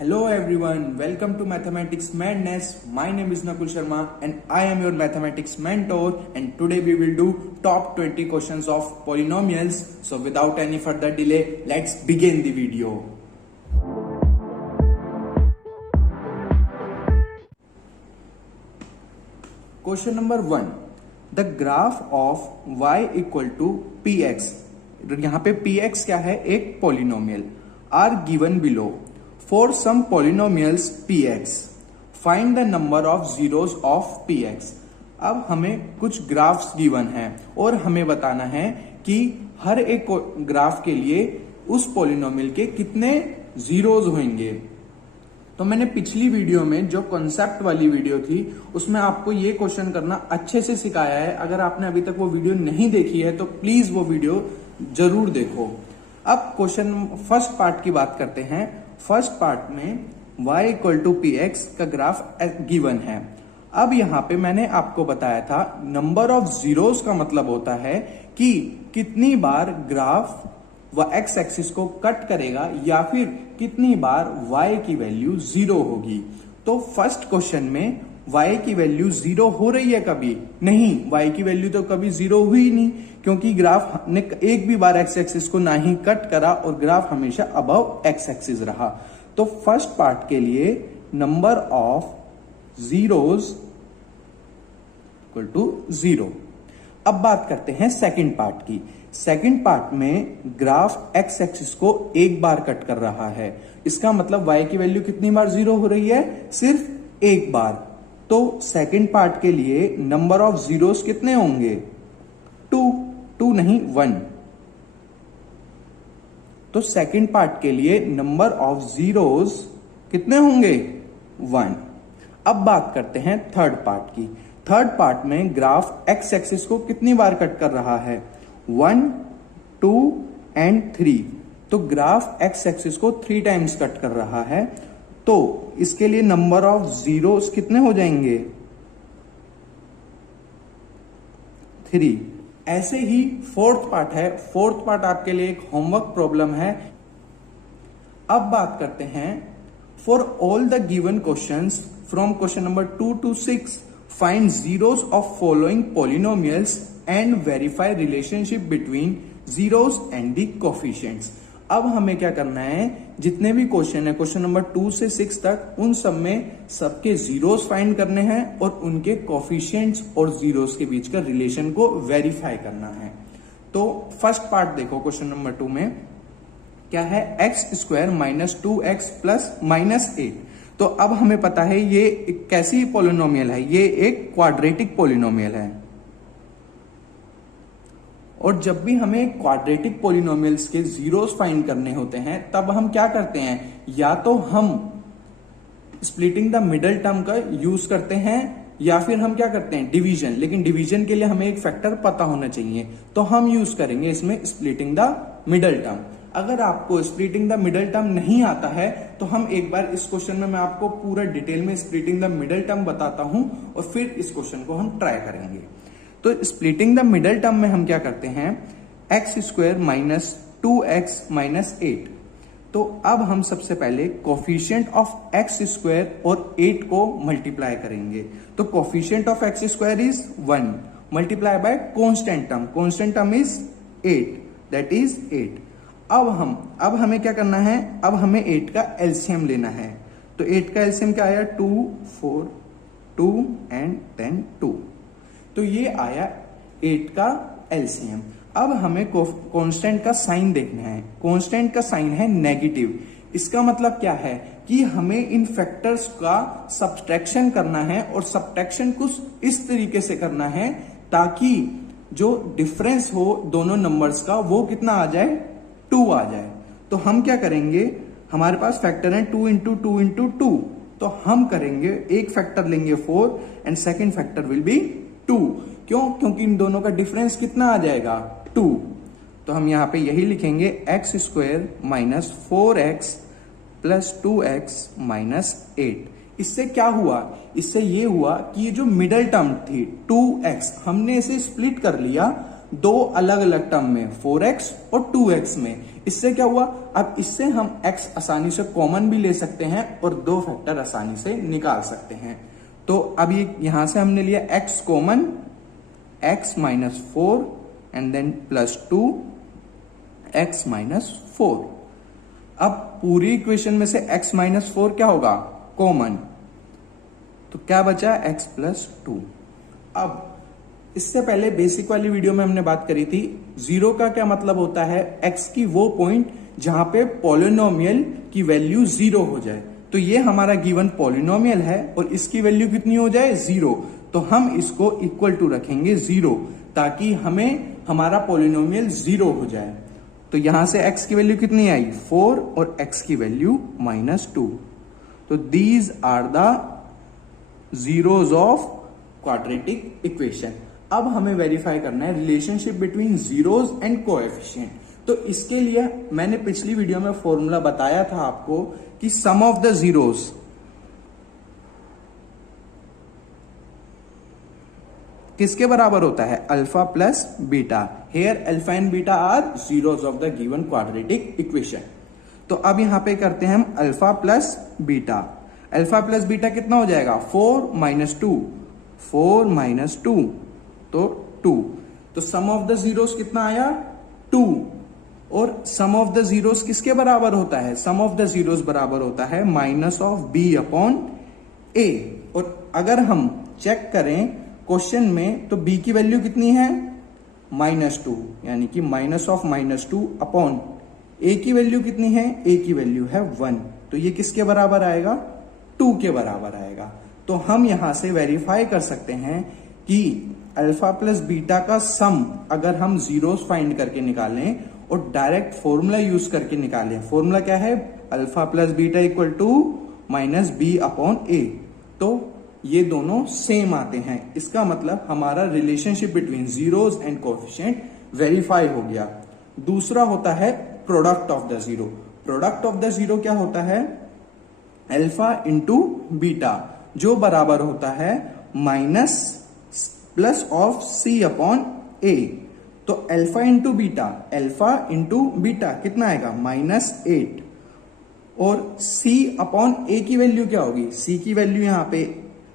Hello everyone, welcome to Mathematics Madness. My name is Nakul Sharma and I am your mathematics mentor, and today we will do top 20 questions of polynomials. So without any further delay, let's begin the video. Question number 1. The graph of y equal to px. यहाँ पे px क्या है? एक polynomial are given below. For some polynomials px, find the number of zeros of px. अब हमें कुछ graphs given हैं और हमें बताना है कि हर एक ग्राफ के लिए उस पॉलिनोमियल के कितने जीरोज होंगे। तो मैंने पिछली वीडियो में जो कॉन्सेप्ट वाली वीडियो थी उसमें आपको ये क्वेश्चन करना अच्छे से सिखाया है। अगर आपने अभी तक वो वीडियो नहीं देखी है तो प्लीज वो वीडियो जरूर देखो। अब क्वेश्चन फर्स्ट पार्ट की बात करते हैं। फर्स्ट पार्ट में y equal to P X का ग्राफ गिवन है। अब यहाँ पे मैंने आपको बताया था नंबर ऑफ जीरोस का मतलब होता है कि कितनी बार ग्राफ वह एक्स एक्सिस को कट करेगा या फिर कितनी बार y की वैल्यू 0 होगी। तो फर्स्ट क्वेश्चन में y की वैल्यू 0 हो रही है? कभी नहीं, y की वैल्यू तो कभी 0 हुई नहीं, क्योंकि ग्राफ ने एक भी बार एक्स एक्सिस को ना ही कट करा और ग्राफ हमेशा अबव एक्स एक्सिस रहा। तो फर्स्ट पार्ट के लिए number of zeros equal to 0। अब बात करते हैं सेकंड पार्ट की। सेकंड पार्ट में ग्राफ एक्स एक्सिस को एक बार कट कर रहा है, इसका मतलब y की वैल्यू कितनी बार 0 हो रही है? सिर्फ एक बार। तो सेकंड पार्ट के लिए नंबर ऑफ जीरोस कितने होंगे? 2 नहीं 1। तो सेकंड पार्ट के लिए नंबर ऑफ जीरोस कितने होंगे? 1। अब बात करते हैं थर्ड पार्ट की। थर्ड पार्ट में ग्राफ एक्स एक्सिस को कितनी बार कट कर रहा है? 1, 2 एंड 3। तो ग्राफ एक्स एक्सिस को 3 टाइम्स कट कर रहा है, तो इसके लिए नंबर ऑफ जीरोस कितने हो जाएंगे? 3। ऐसे ही फोर्थ पार्ट है। फोर्थ पार्ट आपके लिए एक होमवर्क प्रॉब्लम है। अब बात करते हैं for all the given questions from question number 2 to 6 find zeros of following polynomials and verify relationship between zeros and the coefficients. अब हमें क्या करना है, जितने भी क्वेश्चन है क्वेश्चन नंबर 2 से 6 तक, उन सब में सबके जीरोस फाइंड करने हैं और उनके कोफिशिएंट्स और जीरोस के बीच का रिलेशन को वेरीफाई करना है। तो फर्स्ट पार्ट देखो, क्वेश्चन नंबर 2 में क्या है? X square minus 2x plus minus 8। तो अब हमें पता है ये कैसी पॉलिनोमियल है, ये एक क्वाड्रेटिक पॉलिनोमियल है। और जब भी हमें क्वाड्रेटिक पॉलिनोमियल्स के जीरोस फाइंड करने होते हैं तब हम क्या करते हैं? या तो हम स्प्लिटिंग द मिडल टर्म का यूज करते हैं या फिर हम क्या करते हैं? डिवीजन। लेकिन डिवीजन के लिए हमें एक फैक्टर पता होना चाहिए, तो हम यूज करेंगे इसमें स्प्लिटिंग द मिडल टर्म। अगर आपको स्प्लिटिंग द मिडल टर्म नहीं आता है तो हम एक बार इस क्वेश्चन में मैं आपको पूरा डिटेल में स्प्लिटिंग द मिडल टर्म बताता हूं और फिर इस क्वेश्चन को हम ट्राई करेंगे। तो स्प्लिटिंग द मिडल टर्म में हम क्या करते हैं? X square minus 2x minus 8। तो अब हम सबसे पहले कोफिशिएंट ऑफ एक्स स्क्वायर और 8 को मल्टीप्लाई करेंगे। तो coefficient of x square is 1 multiply by constant term. Constant term is 8, that is 8। अब हमें क्या करना है? अब हमें 8 का एलसीएम लेना है। तो 8 का एलसीएम क्या आया? 2, 4, 2 एंड देन 2। तो ये आया 8 का एलसीएम। अब हमें कांस्टेंट का साइन देखना है। कांस्टेंट का साइन है नेगेटिव। इसका मतलब क्या है कि हमें इन फैक्टर्स का सब्ट्रैक्शन करना है और सब्ट्रैक्शन कुछ इस तरीके से करना है ताकि जो डिफरेंस हो दोनों नंबर्स का वो कितना आ जाए? 2 आ जाए। तो हम क्या करेंगे? हमारे पास फैक्टर है 2 इंटू 2 इंटू 2। तो हम करेंगे एक फैक्टर लेंगे 4 and second factor will be 2। क्यों? क्योंकि इन दोनों का डिफरेंस कितना आ जाएगा? 2। तो हम यहां पे यही लिखेंगे x square minus 4x plus 2x minus 8। इससे क्या हुआ? इससे ये हुआ कि ये जो मिडल टर्म थी 2x, हमने इसे स्प्लिट कर लिया दो अलग अलग टर्म में, 4x और 2x में। इससे क्या हुआ, अब इससे हम x आसानी से कॉमन भी ले सकते हैं और दो फैक्टर आसानी से निकाल सकते हैं। तो अब ये यहां से हमने लिया x common, x minus 4 and then plus 2 x minus 4। अब पूरी इक्वेशन में से x माइनस 4 क्या होगा, कॉमन, तो क्या बचा x प्लस 2। अब इससे पहले बेसिक वाली वीडियो में हमने बात करी थी, जीरो का क्या मतलब होता है, x की वो पॉइंट जहां पे पॉलिनोमियल की वैल्यू जीरो हो जाए। तो ये हमारा गिवन पॉलिनोमियल है और इसकी वैल्यू कितनी हो जाए, जीरो। तो हम इसको इक्वल टू रखेंगे जीरो, ताकि हमें हमारा पॉलिनोमियल जीरो हो जाए। तो यहां से x की वैल्यू कितनी आई, 4 और x की वैल्यू -2। तो these are the zeros of quadratic equation. अब हमें वेरीफाई करना है relationship between zeros and coefficient. तो इसके लिए मैंने पिछली वीडियो में फॉर्मूला बताया था आपको कि सम ऑफ द जीरोज किसके बराबर होता है, alpha plus beta. Here alpha and beta are zeros of the given quadratic equation. तो अब यहां पे करते हैं हम alpha plus beta. Alpha plus beta कितना हो जाएगा, 4 माइनस 2, 4 माइनस 2 तो 2। तो सम ऑफ द जीरोस कितना आया, 2। और सम ऑफ द जीरोस किसके बराबर होता है, सम ऑफ द जीरोस बराबर होता है minus of B upon a. और अगर हम चेक करें क्वेश्चन में तो बी की वैल्यू कितनी है, -2, यानी कि माइनस ऑफ -2 अपॉन ए की वैल्यू कितनी है, ए की वैल्यू है 1। तो ये किसके बराबर आएगा, 2 के बराबर आएगा। तो हम यहां से वेरीफाई कर सकते हैं कि अल्फा प्लस बीटा का सम अगर हम जीरोस फाइंड करके निकालें और डायरेक्ट फॉर्मूला यूज करके निकालें, फॉर्मूला क्या है, alpha plus beta equal to minus B upon ए, तो ये दोनों सेम आते हैं। इसका मतलब हमारा relationship between zeros and coefficient verify हो गया। दूसरा होता है product of the zero. Product of the zero क्या होता है, अल्फा इंटू बीटा, जो बराबर होता है minus plus of C upon ए। तो alpha into beta, alpha into beta कितना आएगा, -8। और सी अपॉन ए की वैल्यू क्या होगी, सी की वैल्यू यहां पे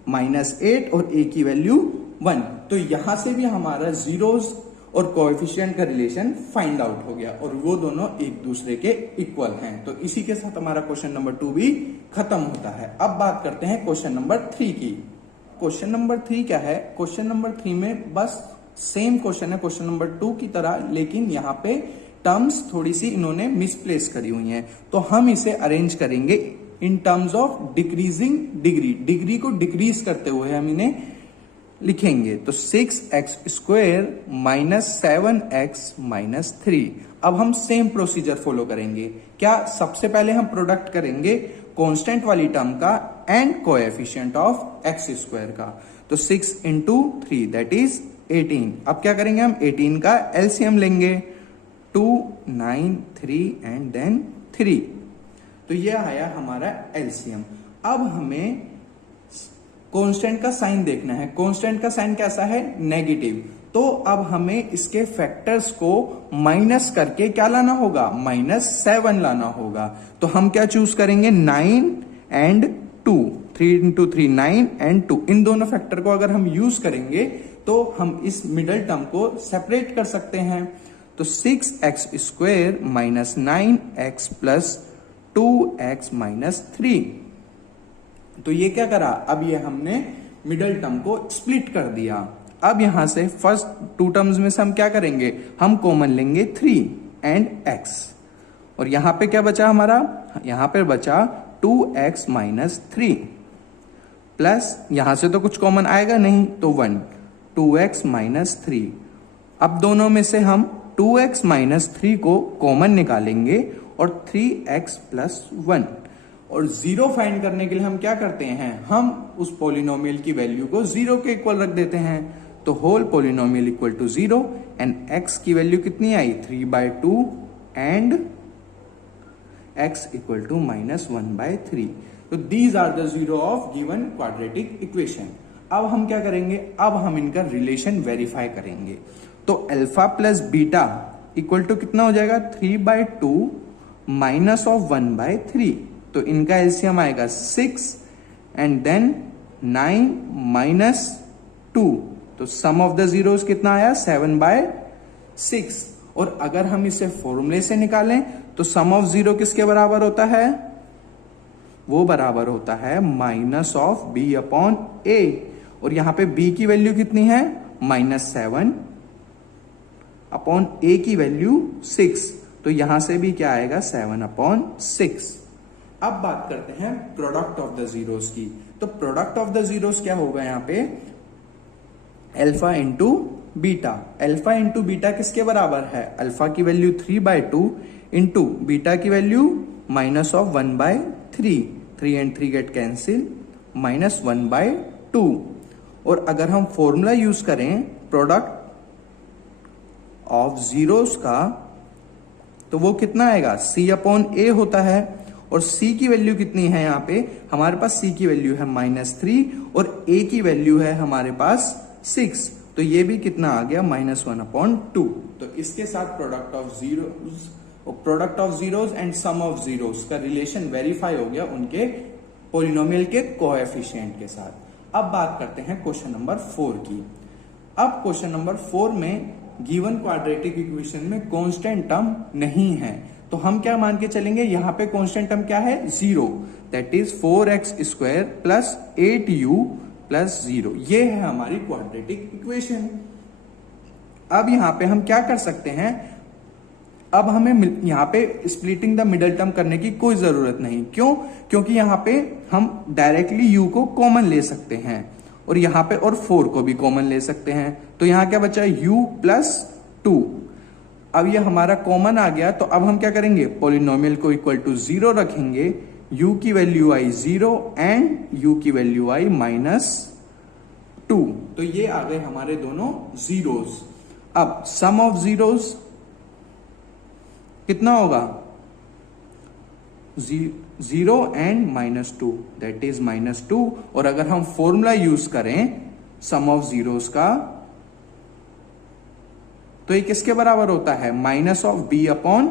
-8 और ए की वैल्यू 1। तो यहां से भी हमारा जीरोस और कोएफिशिएंट का रिलेशन फाइंड आउट हो गया और वो दोनों एक दूसरे के इक्वल हैं। तो इसी के साथ हमारा क्वेश्चन नंबर 2 भी खत्म होता है। अब बात करते हैं क्वेश्चन नंबर 3 की। क्वेश्चन नंबर 3 क्या है, क्वेश्चन नंबर 3 में बस सेम क्वेश्चन है क्वेश्चन नंबर 2 की तरह, लेकिन यहाँ पे टर्म्स थोड़ी सी इन्होंने मिसप्लेस करी हुई हैं। तो हम इसे अरेंज करेंगे in terms of decreasing degree. Degree को डिक्रीज करते हुए हम इन्हें लिखेंगे। तो 6x square minus 7x minus 3। अब हम सेम प्रोसीजर फॉलो करेंगे। क्या, सबसे पहले हम प्रोडक्ट करेंगे कांस्टेंट वाली टर्म का and coefficient of x square का। तो 6 इंटू 3 दैट इज 18। अब क्या करेंगे हम, 18 का एलसीएम लेंगे, 2, 9, 3 एंड देन 3। तो ये आया हमारा एलसीएम। अब हमें कांस्टेंट का साइन देखना है। कांस्टेंट का साइन कैसा है, नेगेटिव। तो अब हमें इसके फैक्टर्स को माइनस करके क्या लाना होगा, -7 लाना होगा। तो हम क्या चूज करेंगे, 9 एंड 2, 3 इंटू 3 9 एंड 2। इन दोनों फैक्टर को अगर हम यूज करेंगे तो हम इस मिडल टर्म को सेपरेट कर सकते हैं। तो 6x square minus 9x plus 2x minus 3। तो ये क्या करा, अब ये हमने मिडल टर्म को स्प्लिट कर दिया। अब यहां से फर्स्ट 2 टर्म्स में से हम क्या करेंगे, हम कॉमन लेंगे 3 एंड x। और यहां पे क्या बचा हमारा, यहां पे बचा 2x माइनस 3 प्लस, यहां से तो कुछ कॉमन आएगा नहीं तो 1, 2x माइनस 3। अब दोनों में से हम 2x माइनस 3 को कॉमन निकालेंगे और 3x प्लस 1। और जीरो फाइंड करने के लिए हम क्या करते हैं, हम उस पॉलिनोमियल की वैल्यू को जीरो के इक्वल रख देते हैं। तो whole polynomial equal to 0 and x की वैल्यू कितनी आई, 3/2 एंड x इक्वल टू -1/3। तो these are the zero of given quadratic equation. अब हम क्या करेंगे, अब हम इनका रिलेशन वेरीफाई करेंगे। तो alpha plus beta equal to कितना हो जाएगा 3/2 माइनस ऑफ 1/3। तो इनका एलसीएम आएगा 6 एंड देन 9 माइनस 2। तो सम ऑफ द जीरोस कितना आया 7/6। और अगर हम इसे फॉर्मूले से निकालें तो सम ऑफ जीरो किसके बराबर होता है, वो बराबर होता है minus of B upon a. और यहां पे बी की वैल्यू कितनी है -7 अपॉन ए की वैल्यू 6। तो यहां से भी क्या आएगा 7/6। अब बात करते हैं प्रोडक्ट ऑफ द जीरोस की। तो प्रोडक्ट ऑफ द जीरोस क्या होगा यहां पे alpha into beta. Alpha into beta किसके बराबर है, अल्फा की वैल्यू 3/2 इंटू बीटा की value minus of 1/3। 3 and 3 get cancel, -1/2। और अगर हम फॉर्मूला यूज करें प्रोडक्ट ऑफ जीरोस का तो वो कितना आएगा C अपॉन ए होता है। और C की वैल्यू कितनी है, यहां पे हमारे पास C की वैल्यू है -3 और A की वैल्यू है हमारे पास 6। तो ये भी कितना आ गया -1/2। तो इसके साथ product of zeros and sum of zeros का रिलेशन वेरीफाई हो गया उनके पॉलिनोमियल के कोएफिशिएंट के साथ। अब बात करते हैं क्वेश्चन नंबर 4 की। अब क्वेश्चन नंबर 4 में गिवन क्वाड्रेटिक इक्वेशन में कांस्टेंट टर्म नहीं है, तो हम क्या मान के चलेंगे, यहां पे कांस्टेंट टर्म क्या है 0, that is 4x² plus 8u plus 0। ये है हमारी क्वाड्रेटिक इक्वेशन। अब यहां पे हम क्या कर सकते हैं, अब हमें यहां पे स्प्लिटिंग द मिडल टर्म करने की कोई जरूरत नहीं। क्यों, क्योंकि यहां पे हम डायरेक्टली u को कॉमन ले सकते हैं और यहां पे और 4 को भी कॉमन ले सकते हैं। तो यहां क्या बचा u प्लस 2। अब ये हमारा कॉमन आ गया, तो अब हम क्या करेंगे, पॉलिनोमियल को इक्वल टू 0 रखेंगे। u की वैल्यू आई 0 एंड u की वैल्यू आई -2। तो ये आ गए हमारे दोनों जीरोस। अब सम ऑफ जीरोस कितना होगा 0 एंड -2, दैट इज -2। और अगर हम फॉर्मूला यूज करें सम ऑफ जीरोस का तो ये किसके बराबर होता है, माइनस ऑफ बी अपॉन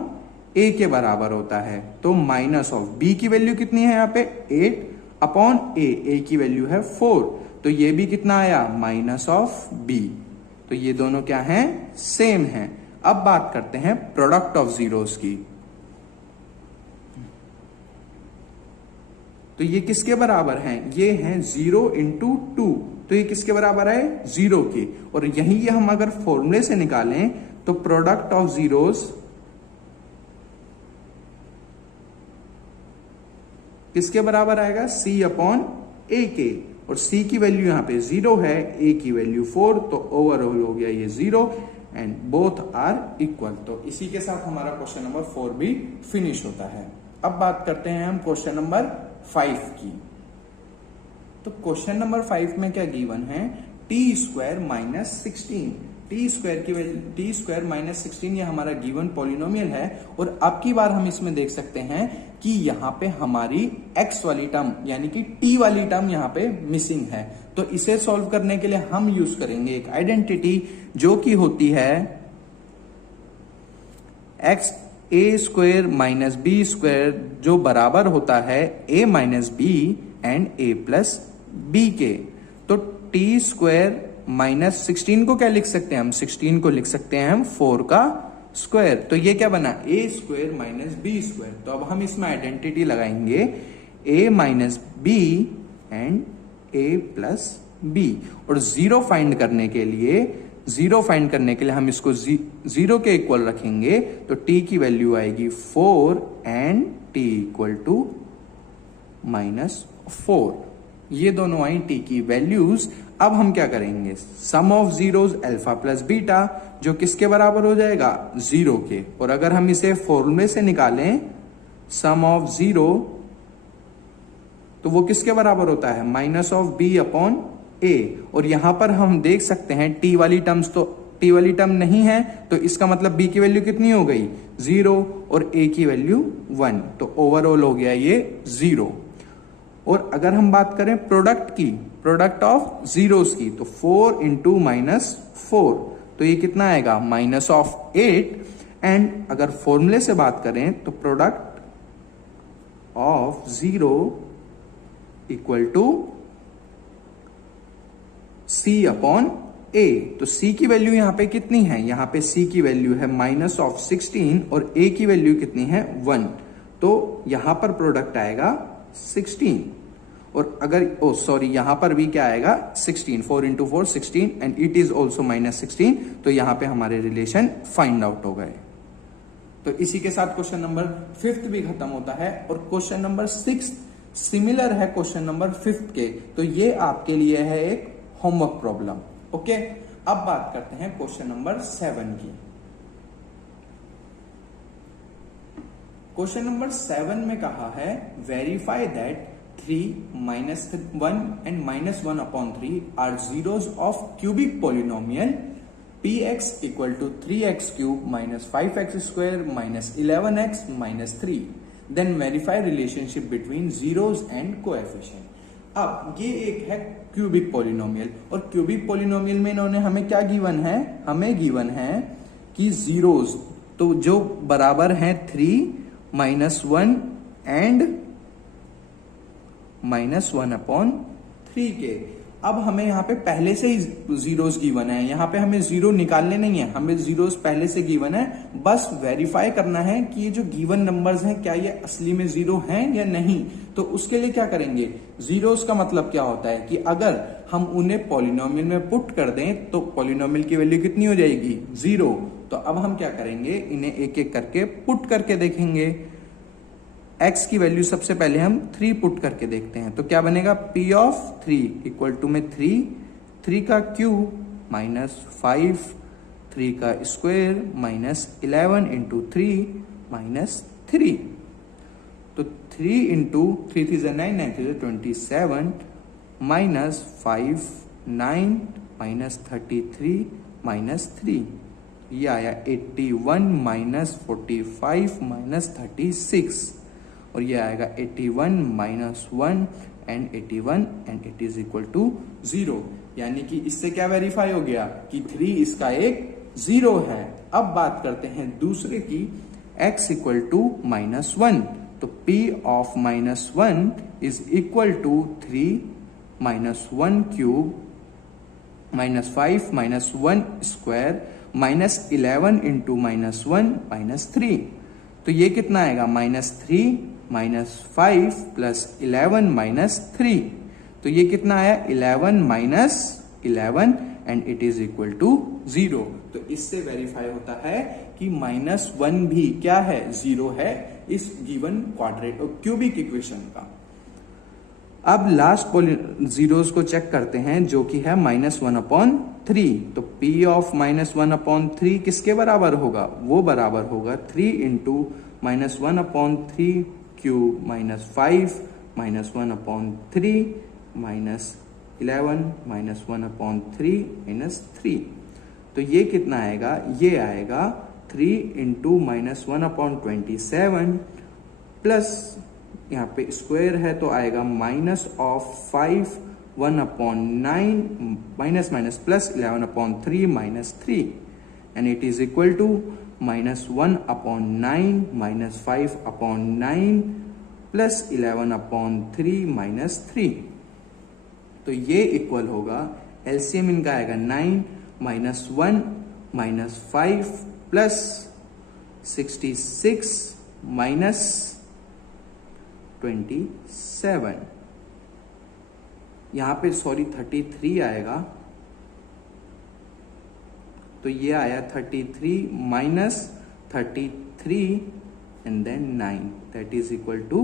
ए के बराबर होता है। तो माइनस ऑफ बी की वैल्यू कितनी है यहाँ पे 8 अपॉन ए की वैल्यू है 4। तो ये भी कितना आया माइनस ऑफ बी। तो ये दोनों क्या हैं, सेम हैं। अब बात करते हैं प्रोडक्ट ऑफ जीरोस की। तो ये किसके बराबर हैं, ये हैं 0 इंटू 2। तो ये किसके बराबर है 0 के। और यही ये हम अगर फॉर्मूले से निकालें तो प्रोडक्ट ऑफ जीरोस किसके बराबर आएगा C अपॉन ए के। और C की वैल्यू यहां पे 0 है, A की वैल्यू 4। तो ओवरऑल हो गया ये 0 एंड बोथ आर इक्वल। तो इसी के साथ हमारा क्वेश्चन नंबर 4 भी फिनिश होता है। अब बात करते हैं हम क्वेश्चन नंबर 5 की। तो क्वेश्चन नंबर 5 में क्या गिवन है, t² माइनस 16। t² माइनस 16 ये हमारा गिवन पॉलिनोमियल है। और अब की बार हम इसमें देख सकते हैं कि यहां पे हमारी x वाली टर्म यानी कि t वाली टर्म यहां पे मिसिंग है। तो इसे सॉल्व करने के लिए हम यूज करेंगे एक आइडेंटिटी जो कि होती है a² माइनस b² जो बराबर होता है a minus b and a plus b के। तो t² माइनस 16 को क्या लिख सकते हैं हम, 16 को लिख सकते हैं हम 4 का स्क्वायर। तो ये क्या बना a² माइनस b²। तो अब हम इसमें आइडेंटिटी लगाएंगे a minus b and a plus b। और जीरो फाइंड करने के लिए हम इसको 0 के इक्वल रखेंगे। तो t की वैल्यू आएगी 4 एंड t इक्वल टू -4। ये दोनों आई t की वैल्यूज। अब हम क्या करेंगे, sum of zeros alpha plus beta जो किसके बराबर हो जाएगा 0 के। और अगर हम इसे फॉर्मूले से निकालें सम ऑफ 0 तो वो किसके बराबर होता है minus of b upon a। और यहां पर हम देख सकते हैं t वाली टर्म नहीं है, तो इसका मतलब b की वैल्यू कितनी हो गई 0 और a की वैल्यू 1। तो ओवरऑल हो गया ये 0। और अगर हम बात करें प्रोडक्ट ऑफ जीरोस की, तो 4 इंटू -4। तो ये कितना आएगा माइनस ऑफ 8। एंड अगर फॉर्मूले से बात करें तो product of 0 equal to C upon A। तो C की वैल्यू यहां पे कितनी है, यहां पे C की वैल्यू है माइनस ऑफ 16 और A की वैल्यू कितनी है 1। तो यहां पर प्रोडक्ट आएगा 16। और अगर सॉरी यहां पर भी क्या आएगा 16, 4 into 4 16 and it is also minus 16। तो यहां पे हमारे रिलेशन फाइंड आउट हो गए। तो इसी के साथ क्वेश्चन नंबर 5 भी खत्म होता है। और क्वेश्चन नंबर 6 सिमिलर है क्वेश्चन नंबर 5 के, तो ये आपके लिए है एक होमवर्क प्रॉब्लम। ओके, अब बात करते हैं क्वेश्चन नंबर 7 की। क्वेश्चन नंबर 7 में कहा है verify that 3 minus 1 and minus 1 upon 3 are zeros of cubic polynomial px equal to 3x cube minus 5x square minus 11x minus 3। Then verify relationship between zeros and coefficient. अब ये एक है cubic polynomial, और cubic polynomial में इन्होंने हमें क्या given है, हमें गिवन है कि जीरोज तो जो बराबर हैं 3 माइनस 1 एंड माइनस 1 अपॉन 3 के। अब हमें यहाँ पे पहले से ही जीरोस गिवन है, यहाँ पे हमें जीरो निकालने नहीं है, हमें जीरोस पहले से गिवन है। बस वेरीफाई करना है कि ये जो गिवन नंबर्स हैं क्या ये असली में जीरो हैं या नहीं। तो उसके लिए क्या करेंगे, जीरोस का मतलब क्या होता है कि अगर हम उन्हें पॉलिनोमियल में पुट कर दें तो पॉलिनोमियल की वैल्यू कितनी हो जाएगी 0। तो अब हम क्या करेंगे, इन्हें एक एक करके पुट करके देखेंगे। x की वैल्यू सबसे पहले हम 3 पुट करके देखते हैं, तो क्या बनेगा p ऑफ 3 इक्वल टू में 3 का क्यूब माइनस 5 3 का स्क्वायर माइनस 11 इंटू 3 माइनस 3। तो 3 इंटू 3 थी 9 9 थी 27 माइनस 5 9 माइनस 33 माइनस 3। ये आया 81 माइनस 45 माइनस 36। और ये आएगा 81 minus 1 and 81 and it is equal to 0। यानी कि इससे क्या वेरीफाई हो गया कि 3 इसका एक 0 है। अब बात करते हैं दूसरे की, x इक्वल टू माइनस 1। तो p of minus 1 is equal to 3 minus 1 cube minus 5 minus 1 square minus 11 into minus 1 minus 3। तो ये कितना आएगा माइनस 3 माइनस 5 प्लस 11 माइनस 3। तो ये कितना आया 11 minus 11 and it is equal to 0। तो इससे वेरीफाई होता है कि माइनस 1 भी क्या है 0 है इस गिवन क्वाड्रेट क्यूबिक इक्वेशन का। अब लास्ट जीरोस को चेक करते हैं जो कि है माइनस 1 अपॉन 3। तो p ऑफ माइनस 1 अपॉन 3 किसके बराबर होगा, वो बराबर होगा 3 into minus 1 upon 3 cube minus 5 minus 1 upon 3 minus 11 minus 1 upon 3 minus 3। तो ये कितना आएगा, ये आएगा 3 इंटू माइनस 1 अपॉन 27 प्लस यहाँ पे स्क्वायर है तो आएगा minus of 5 1 upon 9 minus minus plus 11 upon 3 minus 3 and it is equal to minus 1 upon 9 minus 5 upon 9 plus 11 upon 3 minus 3। तो ये इक्वल होगा, एलसीएम इनका आएगा 9 माइनस 1 माइनस 5 प्लस 66 माइनस 27। यहां पे सॉरी 33 आएगा, तो ये आया 33 minus 33 and then 9 that is equal to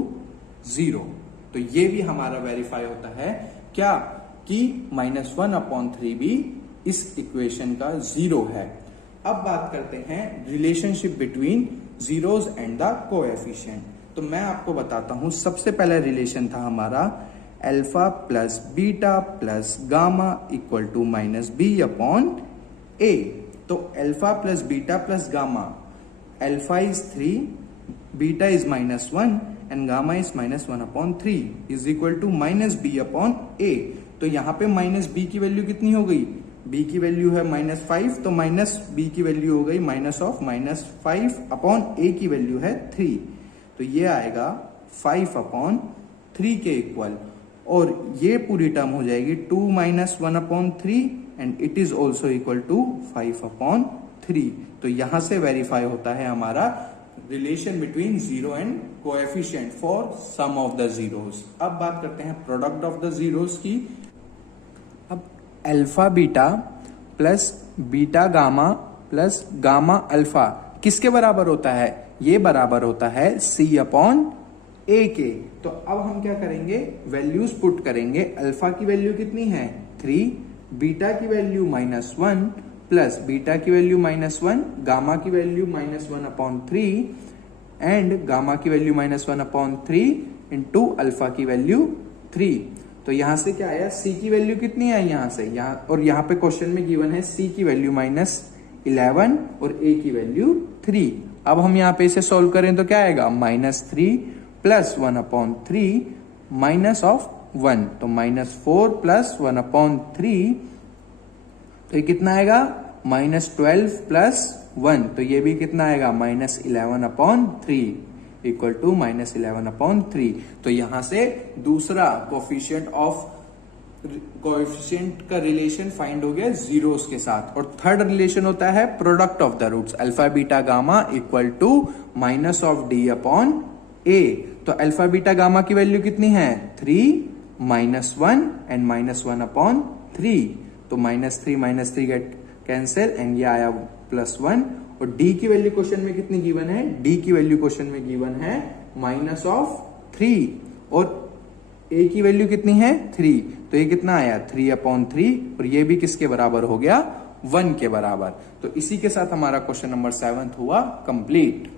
0। तो ये भी हमारा वेरीफाई होता है क्या कि माइनस 1 अपॉन 3 भी इस इक्वेशन का 0 है। अब बात करते हैं relationship between zeros and the coefficient. तो मैं आपको बताता हूं, सबसे पहला रिलेशन था हमारा alpha plus beta plus gamma equal to minus B upon ए। तो alpha plus beta plus gamma, alpha is 3 beta is minus 1 and gamma is minus 1 upon 3 is equal to minus B upon ए। तो यहां पे minus B की value कितनी हो गई b की value है -5, तो माइनस b की वैल्यू हो गई -5 अपॉन a की वैल्यू है 3, तो ये आएगा 5/3 के इक्वल, और ये पूरी टर्म हो जाएगी 2 - 1/3 and it is also equal to 5/3। तो यहां से वेरीफाई होता है हमारा relation between zero and coefficient for sum of the zeros. अब बात करते हैं प्रोडक्ट ऑफ द जीरोस की। अब alpha beta plus beta gamma plus gamma alpha किसके बराबर होता है? ये बराबर होता है C/A के। तो अब हम क्या करेंगे, वैल्यूज पुट करेंगे। अल्फा की वैल्यू कितनी है 3, बीटा की वैल्यू -1 प्लस बीटा की वैल्यू -1, गामा की वैल्यू -1/3 एंड गामा की वैल्यू -1/3 इंटू अल्फा की वैल्यू 3। तो यहां से क्या आया, C की वैल्यू कितनी आई यहां से, और यहाँ पे क्वेश्चन में गिवन है C की वैल्यू -11 और A की वैल्यू 3। अब हम यहाँ पे इसे सोल्व करें तो क्या आएगा, -3 प्लस 1/3 माइनस ऑफ 1, तो -4 प्लस 1/3, तो ये कितना आएगा -12 प्लस 1, तो ये भी कितना आएगा -11/3 इक्वल टू -11/3। तो यहां से दूसरा कोएफिशिएंट का रिलेशन फाइंड हो गया जीरोस के साथ। और थर्ड रिलेशन होता है product of the roots, alpha beta gamma equal to -D/A। तो अल्फा बीटा गामा की वैल्यू कितनी है 3, -1 एंड -1/3, तो -3 गेट कैंसिल एंड ये आया +1। और D की वैल्यू क्वेश्चन में कितनी गिवन है, D की वैल्यू क्वेश्चन में गिवन है -3 और A की वैल्यू कितनी है 3, तो ये कितना आया 3/3 और ये भी किसके बराबर हो गया 1 के बराबर। तो इसी के साथ हमारा क्वेश्चन नंबर 7 हुआ कंप्लीट।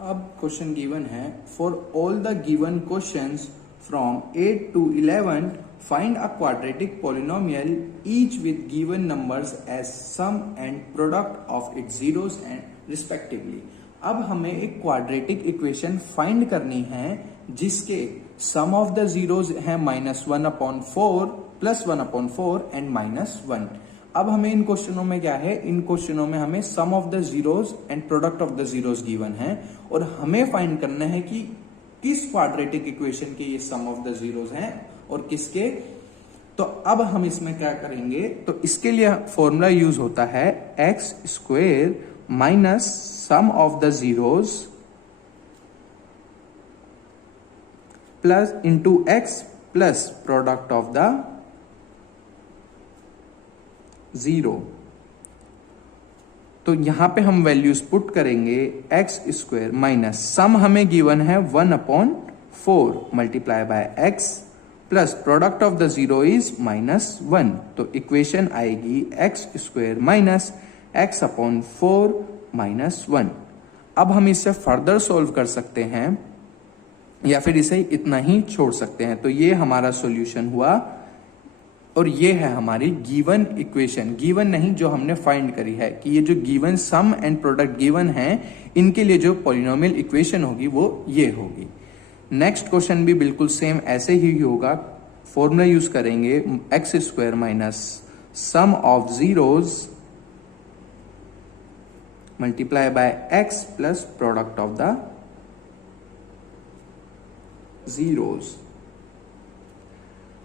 अब क्वेश्चन गिवन है, for all the given questions from 8 to 11 find a quadratic polynomial each with given numbers as sum and product of its zeros and respectively। अब हमें एक क्वाड्रेटिक इक्वेशन फाइंड करनी है जिसके सम of the zeros है -1/4 +1/4 and -1। अब हमें इन क्वेश्चनों में क्या है, इन क्वेश्चनों में हमें sum of the zeros and product of the zeros given है और हमें फाइंड करना है कि किस क्वाड्रेटिक इक्वेशन के ये सम ऑफ द जीरोस हैं और किसके। तो अब हम इसमें क्या करेंगे, तो इसके लिए फॉर्मूला यूज होता है x² minus sum of the zeros plus into x plus product of the zero. तो यहां पे हम वैल्यूज पुट करेंगे x² माइनस सम हमें गिवन है 1/4 multiply by x plus product of the zero is -1। तो इक्वेशन आएगी x² माइनस x/4 -1। अब हम इसे फर्दर सोल्व कर सकते हैं या फिर इसे इतना ही छोड़ सकते हैं। तो ये हमारा सॉल्यूशन हुआ और ये है हमारी गिवन इक्वेशन, गिवन नहीं जो हमने फाइंड करी है कि ये जो given sum and product given है इनके लिए जो पॉलिनोमियल इक्वेशन होगी वो ये होगी। नेक्स्ट क्वेश्चन भी बिल्कुल सेम ऐसे ही होगा, फॉर्मूला यूज करेंगे x² minus sum of zeros multiply by x plus product of the zeros.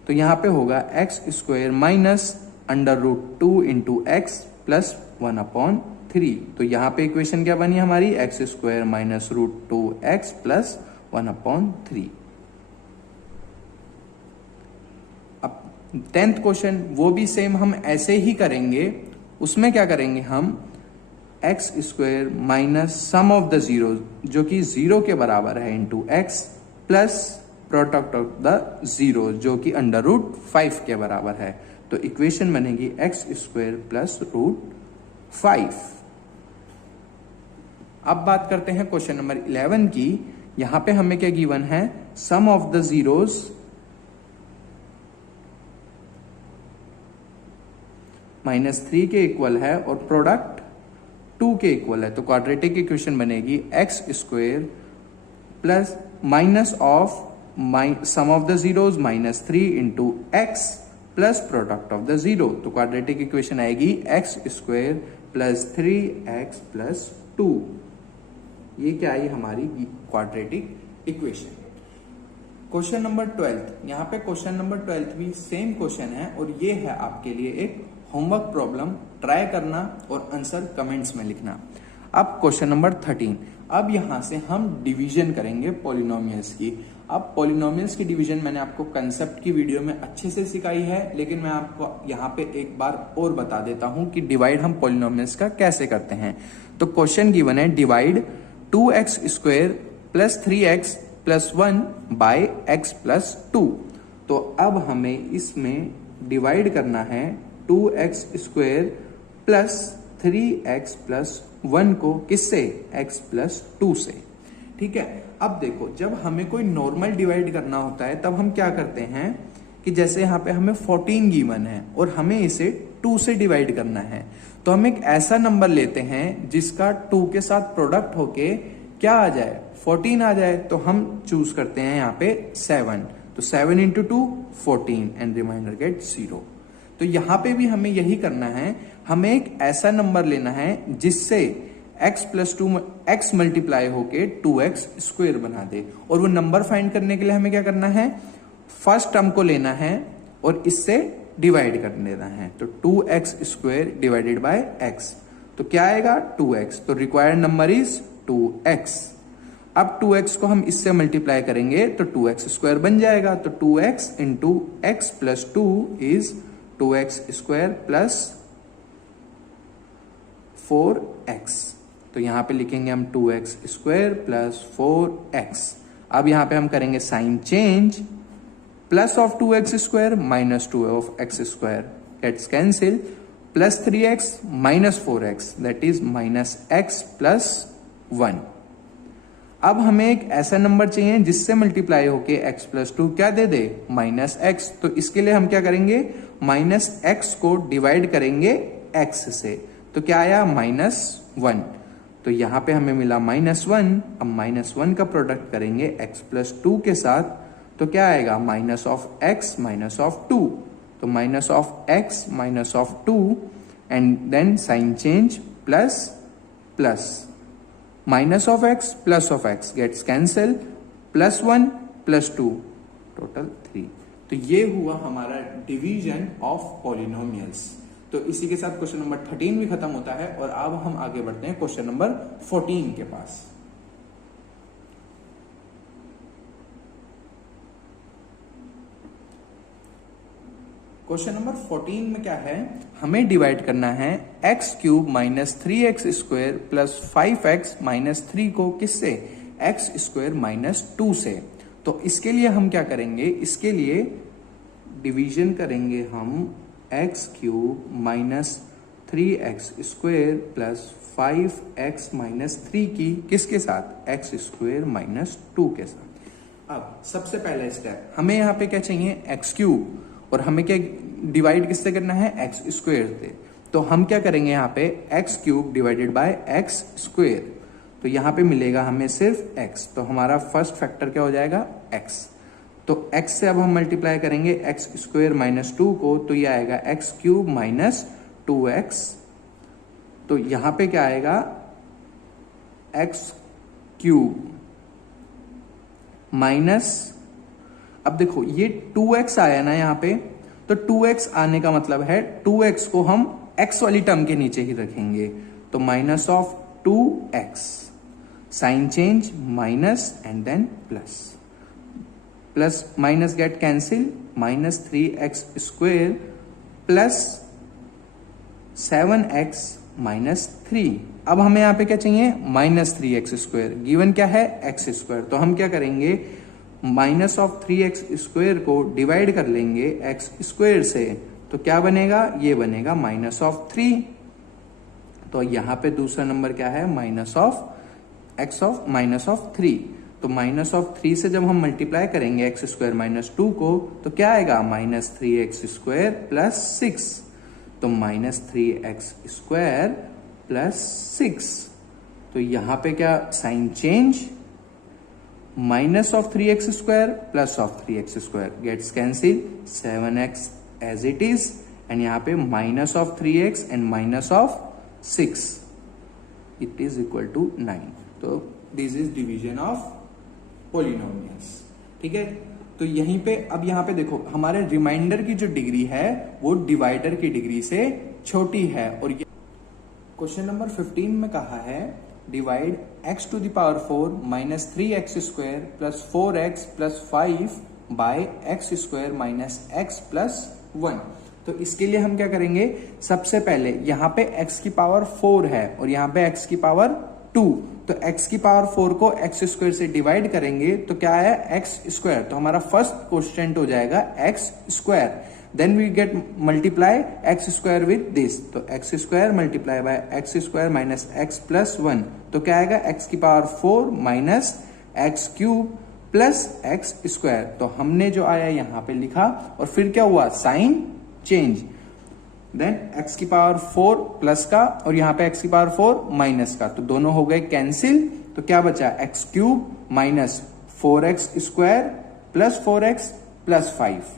तो यहां पे होगा x² minus √2 into x plus 1/3। तो यहां पे इक्वेशन क्या बनी हमारी, x² माइनस √2x प्लस 1/3। अब 10th क्वेश्चन वो भी सेम हम ऐसे ही करेंगे। उसमें क्या करेंगे हम, x² minus sum of the zero जो कि 0 के बराबर है into x plus product of the zero जो कि √5 के बराबर है। तो इक्वेशन बनेगी x² प्लस √5। अब बात करते हैं क्वेश्चन नंबर 11 की। यहां पे हमें क्या गिवन है, सम ऑफ द जीरोस -3 के इक्वल है और प्रोडक्ट 2 के इक्वल है। तो क्वाड्रेटिक इक्वेशन बनेगी x² plus minus of sum of the zeros -3 into x plus product of the zero. तो क्वाड्रेटिक इक्वेशन आएगी X square plus 3x plus 2। ये क्या आई हमारी क्वाड्रेटिक इक्वेशन। क्वेश्चन नंबर 12, यहाँ पे क्वेश्चन नंबर 12 भी सेम क्वेश्चन है और ये है आपके लिए एक होमवर्क प्रॉब्लम। ट्राई करना और आंसर कमेंट्स में लिखना। अब क्वेश्चन नंबर 13, अब यहां से हम डिवीजन करेंगे पॉलिनोमियल्स की। अब पॉलिनोमियल्स की डिवीजन मैंने आपको कंसेप्ट की वीडियो में अच्छे से सिखाई है, लेकिन मैं आपको यहाँ पे एक बार और बता देता हूं कि डिवाइड हम पॉलिनोमियल्स का कैसे करते हैं। तो क्वेश्चन गिवन है divide 2x square plus 3x plus 1 by x plus 2। तो अब हमें इसमें डिवाइड करना है 2x square plus 3x plus 1 को किससे, x प्लस 2 से। ठीक है, अब देखो जब हमें कोई नॉर्मल डिवाइड करना होता है तब हम क्या करते हैं कि जैसे यहाँ पे हमें 14 गिवन है और हमें इसे 2 से डिवाइड करना है, तो हम एक ऐसा नंबर लेते हैं जिसका 2 के साथ प्रोडक्ट होके क्या आ जाए, 14 आ जाए। तो हम चूज करते हैं यहाँ पे 7। तो 7 इंटू 2 14 एंड रिमाइंडर गेट 0। तो यहां पे भी हमें यही करना है, हमें एक ऐसा नंबर लेना है जिससे x प्लस 2 x मल्टीप्लाई होके 2x स्क्वायर बना दे। और वो नंबर फाइंड करने के लिए हमें क्या करना है, फर्स्ट टर्म को लेना है और इससे डिवाइड कर देना है। तो 2x square divided by x, तो क्या आएगा 2x। तो रिक्वायर्ड नंबर इज 2x। अब 2x को हम इससे मल्टीप्लाई करेंगे तो 2x स्क्वायर बन जाएगा। तो 2x into x plus 2 is 2x square plus 4x। तो यहां पे लिखेंगे हम 2x स्क्वायर प्लस 4x। अब यहां पे हम करेंगे sign change, plus of 2x square minus 2 of x square gets cancel, plus 3x minus 4x that is minus x plus 1। अब हमें एक ऐसा नंबर चाहिए जिससे मल्टीप्लाई होके x प्लस 2 क्या दे दे, माइनस x। तो इसके लिए हम क्या करेंगे, माइनस x को डिवाइड करेंगे x से। तो क्या आया, -1। तो यहां पे हमें मिला -1। अब -1 का प्रोडक्ट करेंगे x प्लस 2 के साथ, तो क्या आएगा, minus of x minus of 2। तो minus of x minus of 2 and then sign change plus plus, minus of x plus of x gets cancel, +1 + 2 total 3। तो ये हुआ हमारा डिवीजन ऑफ पॉलिनोमियल्स। तो इसी के साथ क्वेश्चन नंबर 13 भी खत्म होता है और अब हम आगे बढ़ते हैं क्वेश्चन नंबर 14 के पास। क्वेश्चन नंबर 14 में क्या है, हमें डिवाइड करना है x cube minus 3x square plus 5x minus 3 को किससे, x स्क्वायर माइनस 2 से। तो इसके लिए हम क्या करेंगे, इसके लिए डिवीजन करेंगे हम x cube minus 3x square plus 5x minus 3 की किसके साथ, x स्क्वायर माइनस 2 के साथ। अब सबसे पहला स्टेप, हमें यहाँ पे क्या चाहिए, x क्यूब, और हमें क्या डिवाइड किससे करना है, एक्स स्क्वायर से। तो हम क्या करेंगे यहाँ पे, x cube divided bye x square. तो यहाँ पे मिलेगा हमें सिर्फ x। तो हमारा फर्स्ट फैक्टर क्या हो जाएगा, x। तो x से अब हम मल्टीप्लाई करेंगे एक्स स्क्वायर माइनस 2 को, तो ये आएगा एक्स क्यूब माइनस 2x। तो यहाँ पे क्या आएगा, एक्स क्यूब माइनस, अब देखो ये 2x आया ना यहाँ पे, तो 2x आने का मतलब है 2x को हम x वाली टर्म के नीचे ही रखेंगे। तो minus of 2x, sign change minus and then plus, plus minus get cancel, minus 3x square plus 7x minus 3। अब हमें यहाँ पे क्या चाहिए, माइनस 3x स्क्वायर, गिवन क्या है, x स्क्वायर। तो हम क्या करेंगे, माइनस ऑफ 3x स्क्वायर को डिवाइड कर लेंगे x स्क्वायर से। तो क्या बनेगा, ये बनेगा माइनस ऑफ 3। तो यहाँ पे दूसरा नंबर क्या है, minus of x of minus of 3। तो माइनस ऑफ 3 से जब हम मल्टीप्लाई करेंगे x स्क्वायर माइनस 2 को, तो क्या आएगा, माइनस 3x स्क्वायर प्लस 6। तो माइनस 3x स्क्वायर प्लस 6। तो यहाँ पे क्या, sign change, minus of 3x square plus of 3x square gets cancel, 7x as it is, and यहाँ पे minus of 3x and minus of 6, it is equal to 9। तो this is division of polynomials. ठीक है, तो यहीं पे अब यहाँ पे देखो हमारे रिमाइंडर की जो डिग्री है वो डिवाइडर की डिग्री से छोटी है। और क्वेश्चन नंबर 15 में कहा है divide x to the power 4 minus 3x square plus 4x plus 5 by x square minus x plus 1। तो इसके लिए हम क्या करेंगे, सबसे पहले यहाँ पे x की पावर 4 है और यहाँ पे x की पावर 2, तो x की पावर 4 को x स्क्वायर से डिवाइड करेंगे तो क्या है x स्क्वायर। तो हमारा फर्स्ट क्वेश्चन हो जाएगा x square, then we get multiply x square with this, तो x square multiply by x square minus x plus 1, तो क्या आएगा x की power 4 minus x cube plus x square. तो हमने जो आया यहाँ पे लिखा और फिर क्या हुआ, साइन चेंज, देन x की पावर 4 प्लस का और यहाँ पे x की पावर 4 माइनस का, तो दोनों हो गए कैंसिल, तो क्या बचा x cube minus 4x square plus 4x plus 5।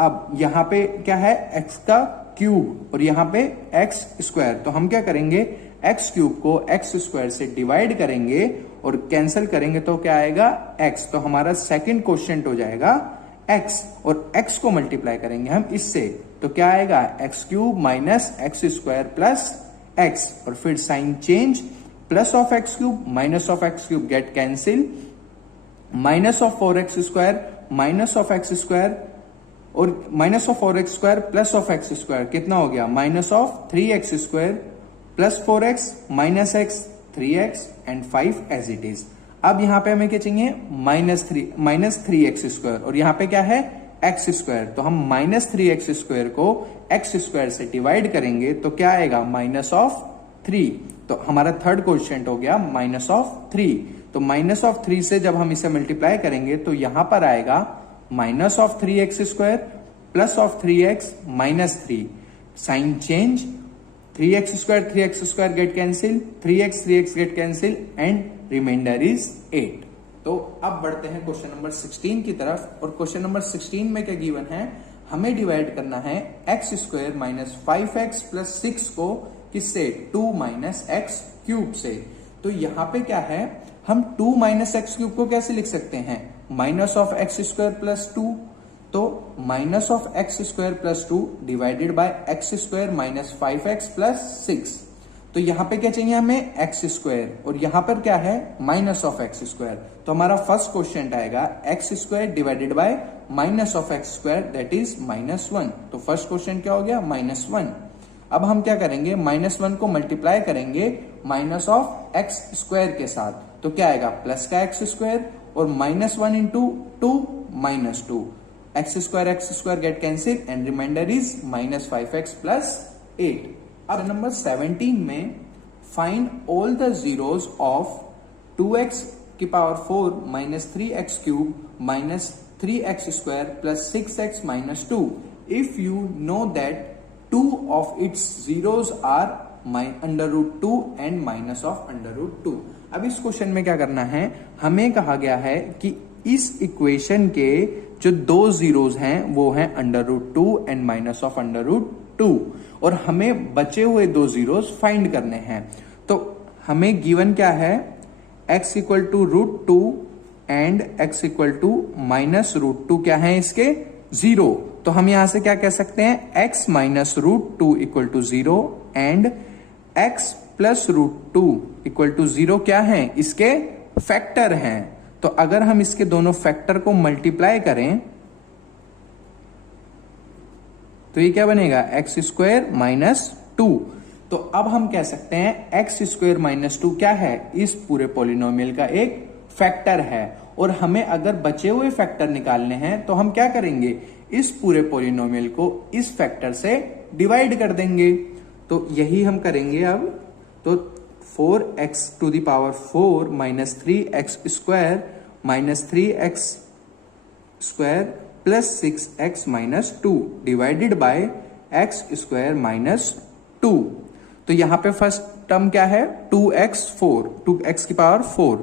अब यहाँ पे क्या है, x का क्यूब और यहाँ पे x स्क्वायर, तो हम क्या करेंगे x क्यूब को x स्क्वायर से डिवाइड करेंगे और कैंसिल करेंगे तो क्या आएगा x। तो हमारा सेकंड क्वेश्चन हो जाएगा x और x को मल्टीप्लाई करेंगे हम इससे, तो क्या आएगा x cube minus x square plus x, और फिर sine change, plus of x cube minus of x cube get cancel, minus of 4x square minus of x square और minus of 4x square plus of x square कितना हो गया, minus of 3x square plus 4x minus x 3x and 5 as it is. अब यहाँ पे हमें क्या चाहिए, माइनस 3x स्क्वायर और यहाँ पे क्या है x स्क्वायर, तो हम माइनस 3x स्क्वायर को x स्क्वायर से डिवाइड करेंगे तो क्या आएगा, माइनस ऑफ 3। तो हमारा थर्ड क्वेश्चन हो गया माइनस ऑफ 3। तो माइनस ऑफ 3 से जब हम इसे मल्टीप्लाई करेंगे तो यहां पर आएगा minus of 3x square plus of 3x minus 3, sign change, 3x square get cancel, 3x get cancel and remainder is 8। तो अब बढ़ते हैं क्वेश्चन नंबर 16 की तरफ, और क्वेश्चन नंबर 16 में क्या गिवन है, हमें डिवाइड करना है x square minus 5x plus 6 को किससे, 2 माइनस एक्स क्यूब से। तो यहाँ पे क्या है, हम 2 माइनस एक्स क्यूब को कैसे लिख सकते हैं, minus of x square plus 2, तो minus of x square plus 2 divided bye x square minus 5x plus 6। तो यहाँ पे क्या चाहिए हमें, एक्स स्क्वायर, और यहाँ पर क्या है, माइनस ऑफ एक्स स्क्वायर। तो हमारा फर्स्ट क्वेश्चन आएगा x square divided bye minus of x square that is -1। तो फर्स्ट क्वेश्चन क्या हो गया, -1। अब हम क्या करेंगे, -1 को मल्टीप्लाई करेंगे माइनस ऑफ एक्स स्क्वायर के साथ, तो क्या आएगा, प्लस का एक्स स्क्वायर और -1 इंटू 2 -2, एक्स स्क्वायर get cancel and remainder is -5x plus 8। अब नंबर 17 में find all the zeros of 2x की power 4 minus 3x cube minus 3x square plus 6x minus 2 if you know that 2 of its zeros are √2 and minus of √2। अब इस question में क्या करना है, हमें कहा गया है कि इस इक्वेशन के जो 2 जीरोस हैं वो हैं √2 एंड माइनस ऑफ √2, और हमें बचे हुए 2 जीरोस फाइंड करने हैं। तो हमें गिवन क्या है, x equal to √2 and x equal to minus √2 क्या है इसके, 0। तो हम यहां से क्या कह सकते हैं, x minus √2 equal to 0 and x plus √2 equal to 0 क्या है, इसके फैक्टर हैं। तो अगर हम इसके दोनों फैक्टर को मल्टीप्लाई करें तो ये क्या बनेगा, एक्स स्क्वायर माइनस 2। तो अब हम कह सकते हैं एक्स स्क्वायर माइनस 2 क्या है, इस पूरे पॉलिनोमियल का एक फैक्टर है, और हमें अगर बचे हुए फैक्टर निकालने हैं तो हम क्या करेंगे, इस पूरे पॉलिनोमियल को इस फैक्टर से डिवाइड कर देंगे। तो यही हम करेंगे अब। तो 4x to the power 4 minus 3x square minus 3x square plus 6x minus 2 divided by x square minus 2। तो यहां पे फर्स्ट टर्म क्या है, 2x की पावर 4,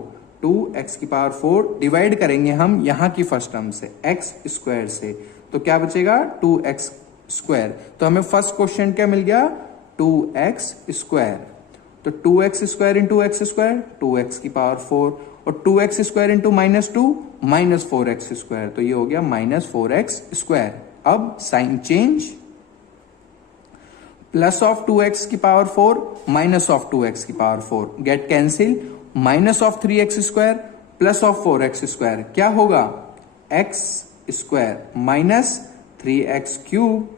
2x की पावर 4 डिवाइड करेंगे हम यहां की फर्स्ट टर्म से x स्क्वायर से, तो क्या बचेगा 2x स्क्वायर। तो हमें फर्स्ट क्वेश्चन क्या मिल गया, 2x स्क्वायर। तो 2x square into x square 2x की पावर 4 और 2x square into -2 -4x square. तो ये हो गया -4x स्क्वायर। अब sign change, plus of 2x की पावर 4 माइनस ऑफ 2x की power 4 gate cancel, minus of 3x square plus of 4x square क्या होगा, x square minus 3x cube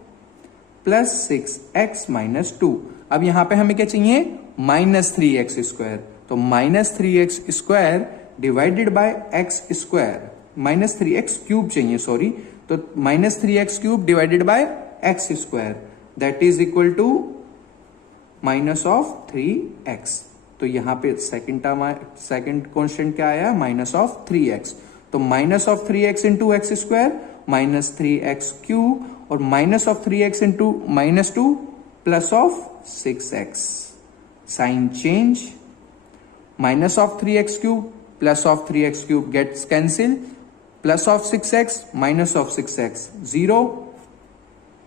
plus 6x minus 2। अब यहां पे हमें क्या चाहिए, -3x स्क्वायर। तो -3x square divided by x square, -3x cube चाहिए सॉरी। तो -3x cube divided by x square that is equal to minus of 3x। तो यहां पे सेकंड कांस्टेंट क्या आया, माइनस ऑफ 3x। तो minus of 3x into x square -3x cube और minus of 3x into -2 plus of 6x। Sine change, minus of 3x cube plus of 3x cube gets cancel, plus of 6x minus of 6x 0।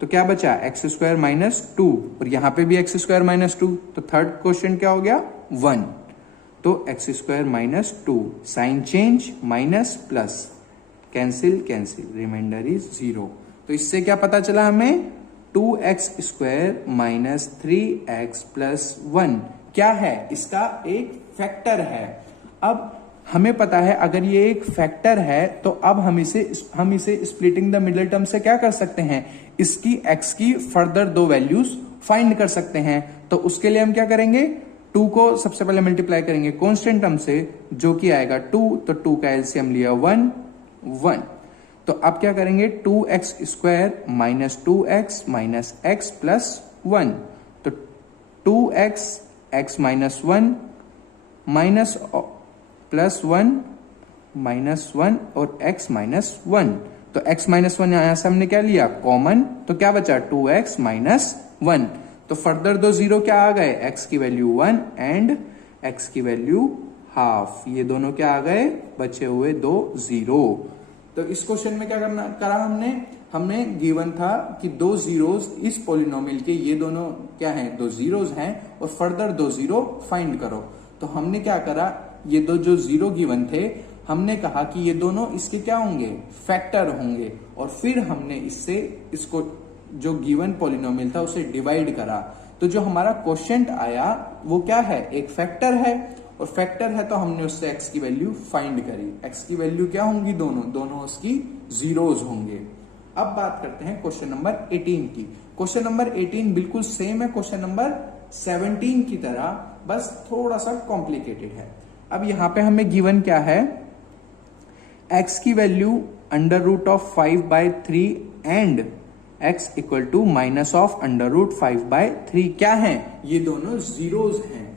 तो क्या बचा, x square -2 और यहां पे भी x square -2। तो third question क्या हो गया, 1। तो X square -2, sign change minus plus, cancel cancel, remainder is 0। तो इससे क्या पता चला हमें, 2x square minus 3x plus 1 क्या है, इसका एक फैक्टर है। अब हमें पता है अगर ये एक फैक्टर है तो अब हम इसे स्प्लिटिंग द मिडिल टर्म से क्या कर सकते हैं, इसकी x की फर्दर दो वैल्यूज फाइंड कर सकते हैं। तो उसके लिए हम क्या करेंगे, 2 को सबसे पहले मल्टीप्लाई करेंगे कांस्टेंट टर्म से जो कि आएगा 2। तो 2 का एलसीएम लिया 1 1। तो अब क्या करेंगे, 2x square minus 2x minus x plus 1। तो 2x x minus 1 minus plus 1 minus 1 और x माइनस 1। तो x माइनस 1 यहां से हमने क्या लिया, कॉमन। तो क्या बचा, 2x माइनस 1। तो फर्दर दो जीरो क्या आ गए, x की वैल्यू 1 एंड x की वैल्यू हाफ। ये दोनों क्या आ गए, बचे हुए दो जीरो। तो इस क्वेश्चन में क्या करा हमने गिवन था कि दो जीरोस इस पॉलिनोमियल के, ये दोनों क्या हैं, दो जीरोस हैं और फर्दर दो जीरो फाइंड करो। तो हमने क्या करा, ये दो जो जीरो गिवन थे हमने कहा कि ये दोनों इसके क्या होंगे, फैक्टर होंगे। और फिर हमने इसको जो गिवन पॉलिनोमियल था उसे डिवाइड करा। तो जो हमारा क्वोशिएंट आया वो क्या है, एक फैक्टर है। और फैक्टर है तो हमने उससे x की वैल्यू फाइंड करी। x की वैल्यू क्या होंगी, दोनों उसकी जीरोज होंगे। अब बात करते हैं क्वेश्चन नंबर 18 की। क्वेश्चन नंबर 18 बिल्कुल सेम है क्वेश्चन नंबर 17 की तरह, बस थोड़ा सा कॉम्प्लिकेटेड है। अब यहां पे हमें गिवन क्या है, x की value √5/3 and x equal to minus of √5/3 क्या है, ये दोनों जीरोज हैं।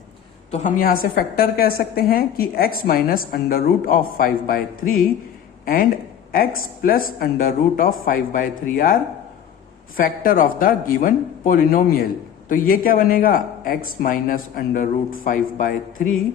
तो हम यहां से फैक्टर कह सकते हैं कि x minus √5/3 and x plus √5/3 are factor of the given polynomial. तो ये क्या बनेगा, x minus √5/3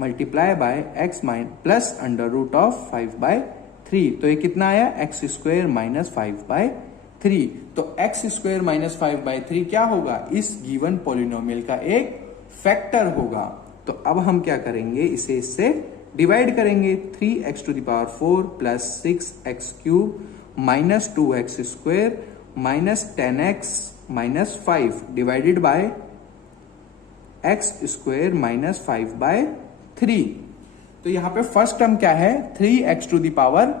multiply by x plus √5/3। तो ये कितना आया, x स्क्वायर माइनस 5/3। तो x स्क्वायर माइनस 5/3 क्या होगा, इस गिवन पोलिनोमियल का एक फैक्टर होगा। तो अब हम क्या करेंगे, इसे इससे डिवाइड करेंगे। 3x⁴ plus 6x³ minus 2x square minus 10x minus 5 divided by x square minus 5/3। तो यहां पे फर्स्ट टर्म क्या है, 3x⁴।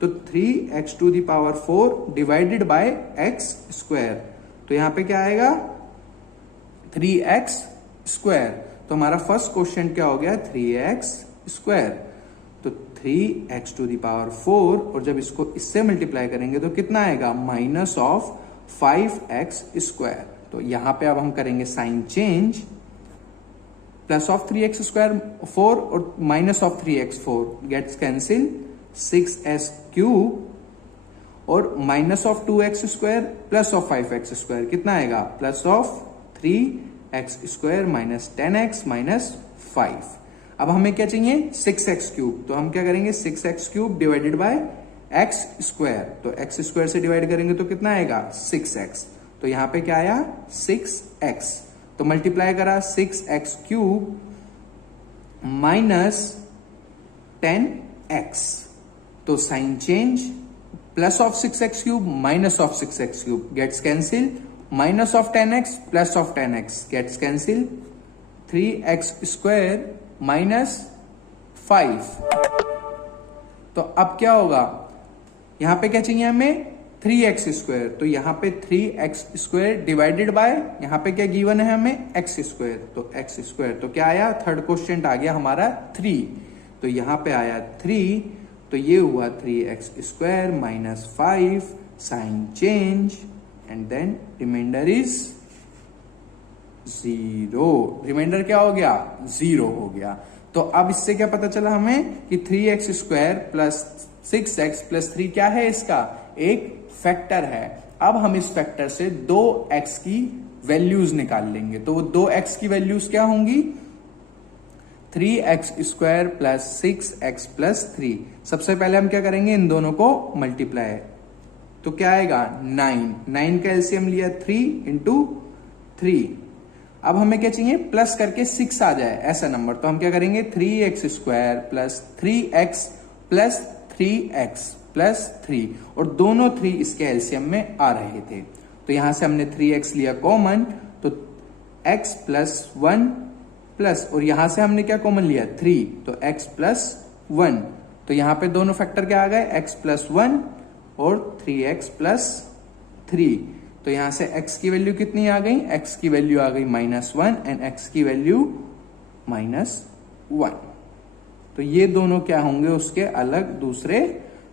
तो 3x⁴ divided by x square. तो यहां पे क्या आएगा, 3x स्क्वायर। तो हमारा फर्स्ट क्वेश्चन क्या हो गया, 3x स्क्वायर। तो 3x⁴ और जब इसको इससे मल्टीप्लाई करेंगे तो कितना आएगा, माइनस ऑफ 5x स्क्वायर। तो यहां पे अब हम करेंगे sign change, plus of 3x² 4 और minus of 3x4 gets cancel, 6s³ और minus of 2x² plus of 5x² कितना आएगा, plus of 3x² minus 10x minus 5। अब हमें क्या चाहिए, 6x³। तो हम क्या करेंगे, 6x³ divided by x square, तो एक्स स्क्वायर से डिवाइड करेंगे तो कितना आएगा 6x, तो यहां पे क्या आया 6x, तो मल्टीप्लाई करा 6x क्यूब माइनस 10x, तो sign change, plus of 6x cube minus of 6x cube gets cancel, minus of 10x plus of 10x gets cancel, 3x square minus 5। तो अब क्या होगा, यहां पे क्या चाहिए हमें 3x स्क्वायर, तो यहां पे 3x स्क्वायर डिवाइडेड बाय, यहां पे क्या गिवन है हमें x स्क्वायर, तो x स्क्वायर, तो क्या आया थर्ड क्वेश्चन आ गया हमारा 3, तो यहां पे आया 3, तो ये हुआ 3x square minus 5 sign change and then remainder is 0। Remainder क्या हो गया 0 हो गया। तो अब इससे क्या पता चला हमें कि 3x square plus 6x plus 3 क्या है, इसका एक फैक्टर है। अब हम इस फैक्टर से 2x की वैल्यूज निकाल लेंगे, तो वो 2x की वैल्यूज क्या होंगी 3x square plus 6x plus 3। सबसे पहले हम क्या करेंगे, इन दोनों को मल्टीप्लाई, तो क्या आएगा 9 का एलसीएम लिया 3 इंटू 3। अब हमें क्या चाहिए, प्लस करके 6 आ जाए ऐसा नंबर, तो हम क्या करेंगे 3x square plus 3x plus 3x plus 3, और दोनों 3 इसके एलसीएम में आ रहे थे, तो यहां से हमने 3x लिया कॉमन, तो x प्लस 1 प्लस, और यहां से हमने क्या कॉमन लिया 3, तो x प्लस 1, तो यहां पे दोनों फैक्टर क्या आ गए x प्लस 1 और 3x प्लस 3, तो यहां से x की वैल्यू कितनी आ गई, x की वैल्यू आ गई -1 एंड x की वैल्यू -1। तो ये दोनों क्या होंगे, उसके अलग दूसरे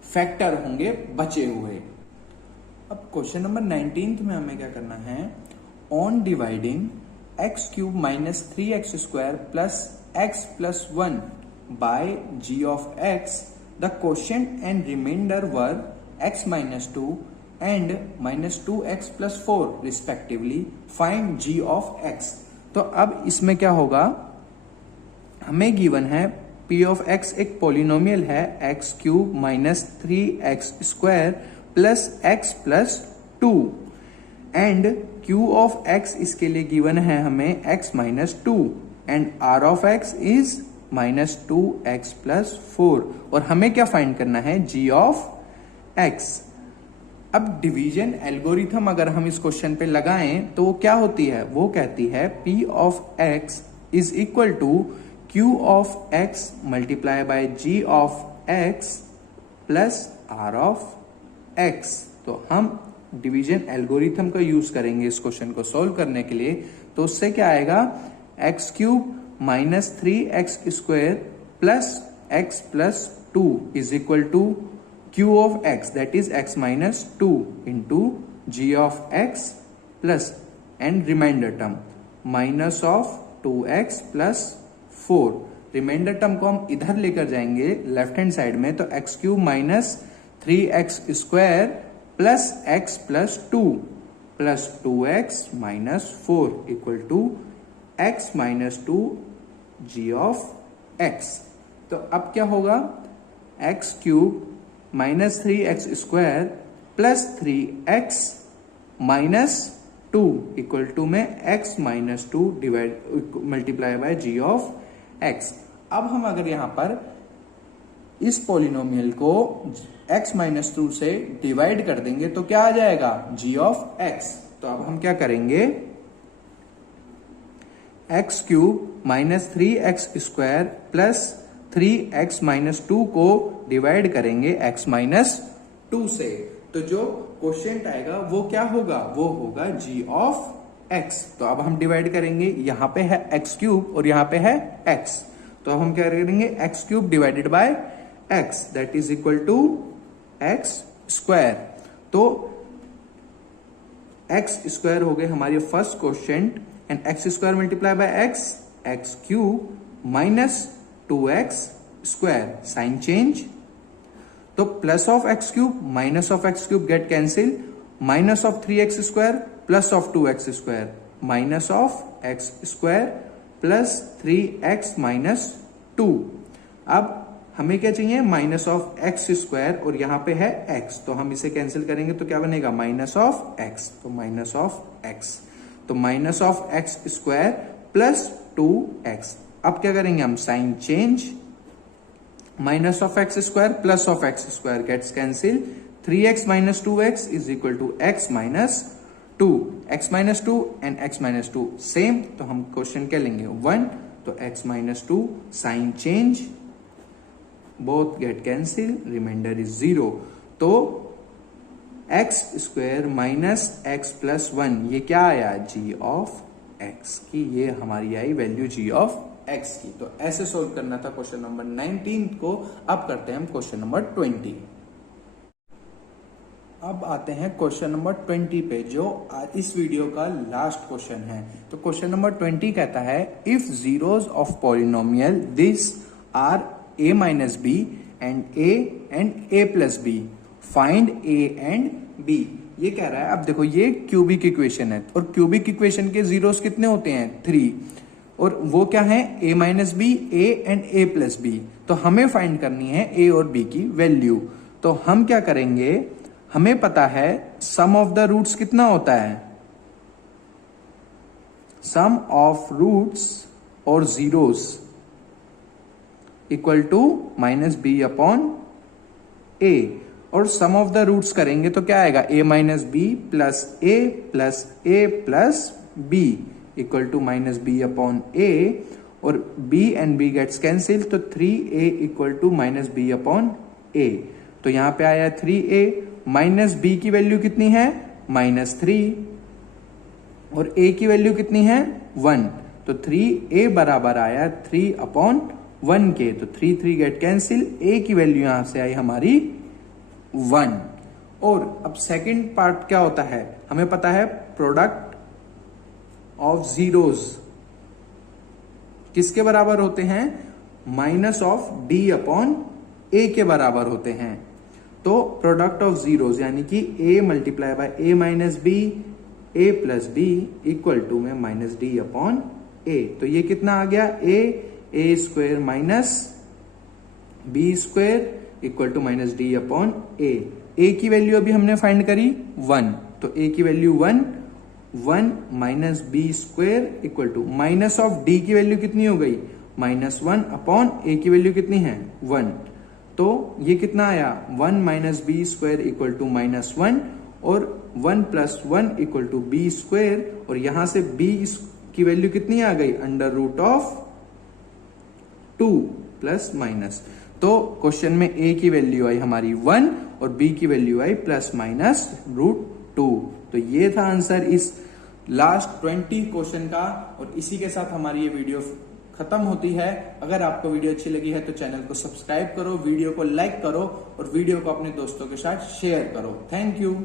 फैक्टर होंगे बचे हुए। अब क्वेश्चन नंबर 19 में हमें क्या करना है, on dividing x cube minus 3x square plus x plus 1 by g of x, the question and remainder were x minus 2 and -2x plus 4 respectively, find g of x। तो अब इसमें क्या होगा, हमें गिवन है p ऑफ x एक polynomial है x cube minus 3x square plus x plus 2, and q of x इसके लिए गिवन है हमें x minus 2 and r of x is -2x plus 4, और हमें क्या फाइंड करना है g ऑफ x। अब डिवीजन एल्गोरिथम अगर हम इस क्वेश्चन पे लगाएं तो वो क्या होती है, वो कहती है p of x is equal to q of x multiply by g of x plus r of x। तो हम डिवीजन एल्गोरिथम का यूज करेंगे इस क्वेश्चन को सोल्व करने के लिए, तो उससे क्या आएगा x cube minus 3x square plus x plus 2 is equal to q of x that is x minus 2 into g of x plus and remainder term minus of 2x plus 4। Remainder term को हम इधर लेकर जाएंगे left hand side में, तो x cube minus 3x square plus x plus 2 plus 2x minus 4 equal to x minus 2 g of x। तो अब क्या होगा, x cube minus 3x square plus 3x minus 2 equal to में x minus 2 divide multiply by g of x। अब हम अगर यहां पर इस पॉलिनोमियल को x माइनस 2 से डिवाइड कर देंगे तो क्या आ जाएगा g ऑफ x। तो अब हम क्या करेंगे, x cube minus 3x square plus 3x minus 2 को डिवाइड करेंगे x माइनस 2 से, तो जो क्वोशिएंट आएगा वो क्या होगा, वो होगा g ऑफ x। तो अब हम डिवाइड करेंगे, यहां पे है x क्यूब और यहां पे है x, तो अब हम क्या करेंगे x cube divided by x that is equal to x square. तो x स्क्वायर हो गए हमारी first quotient and x square multiply by x cube minus 2x square sine change, तो plus of x cube minus of x cube get cancel, minus of 3x square plus of 2x square minus of x square plus 3x minus 2। अब हमें क्या चाहिए, minus of x square, और यहां पे है x, तो हम इसे कैंसिल करेंगे तो क्या बनेगा, माइनस ऑफ एक्स, तो माइनस ऑफ एक्स, तो minus of x square plus 2x। अब क्या करेंगे हम, sign change, minus of x square plus of x square gets cancel, 3x minus 2x is equal to x minus 2, x minus 2 and x minus 2 same, तो हम question क्या लेंगे 1, तो x minus 2, sign change, both get cancel, remainder is 0, तो x square minus x plus 1 ये क्या आया, g of x की, ये हमारी I value g of x की। तो ऐसे सोल्व करना था क्वेश्चन नंबर 19 को। अब करते हैं हम क्वेश्चन नंबर 20। अब आते हैं क्वेश्चन नंबर 20 पे, जो इस वीडियो का लास्ट क्वेश्चन है। तो क्वेश्चन नंबर 20 कहता है, if zeros of polynomial this are a minus b and a plus b, find a and b। ये कह रहा है, अब देखो ये क्यूबिक इक्वेशन है, और क्यूबिक इक्वेशन के जीरोस कितने होते हैं, 3, और वो क्या है, a minus b, a and a plus b. तो हमें फाइंड करनी है a और b की वैल्यू। तो हम क्या करेंगे, हमें पता है सम ऑफ द रूट्स कितना होता है, सम ऑफ रूट्स और zeros equal to minus B upon a, और सम ऑफ द रूट्स करेंगे तो क्या आएगा, a minus b plus a plus b equal to minus B upon a, और b and b gets cancel, तो 3a equal to minus B upon ए। तो यहां पे आया 3a, माइनस b की वैल्यू कितनी है, माइनस 3, और a की वैल्यू कितनी है, 1, तो 3a बराबर आया 3 अपॉन 1 के, तो 3 गेट कैंसिल, a की वैल्यू यहां से आई हमारी 1। और अब सेकंड पार्ट क्या होता है, हमें पता है प्रोडक्ट ऑफ जीरोस किसके बराबर होते हैं, minus of d upon a के बराबर होते हैं। तो प्रोडक्ट ऑफ जीरोस यानी कि a multiply by a minus b, a plus b equal to में माइनस d अपॉन a। तो ये कितना आ गया, a square minus b square equal to minus d upon a की वैल्यू अभी हमने फाइंड करी 1, तो a की value 1 minus b square equal to minus of d की वैल्यू कितनी हो गई, माइनस 1 अपॉन ए की वैल्यू कितनी है 1, तो ये कितना आया 1 minus b square equal to minus 1, और 1 plus 1 equal to b square, और यहां से b की वैल्यू कितनी आ गई, under root of 2 plus minus. तो क्वेश्चन में a की वैल्यू आई हमारी 1 और b की वैल्यू आई प्लस माइनस रूट 2। तो ये था आंसर इस लास्ट 20 क्वेश्चन का, और इसी के साथ हमारी ये वीडियो खत्म होती है। अगर आपको वीडियो अच्छी लगी है तो चैनल को सब्सक्राइब करो, वीडियो को लाइक करो, और वीडियो को अपने दोस्तों के साथ शेयर करो। Thank you.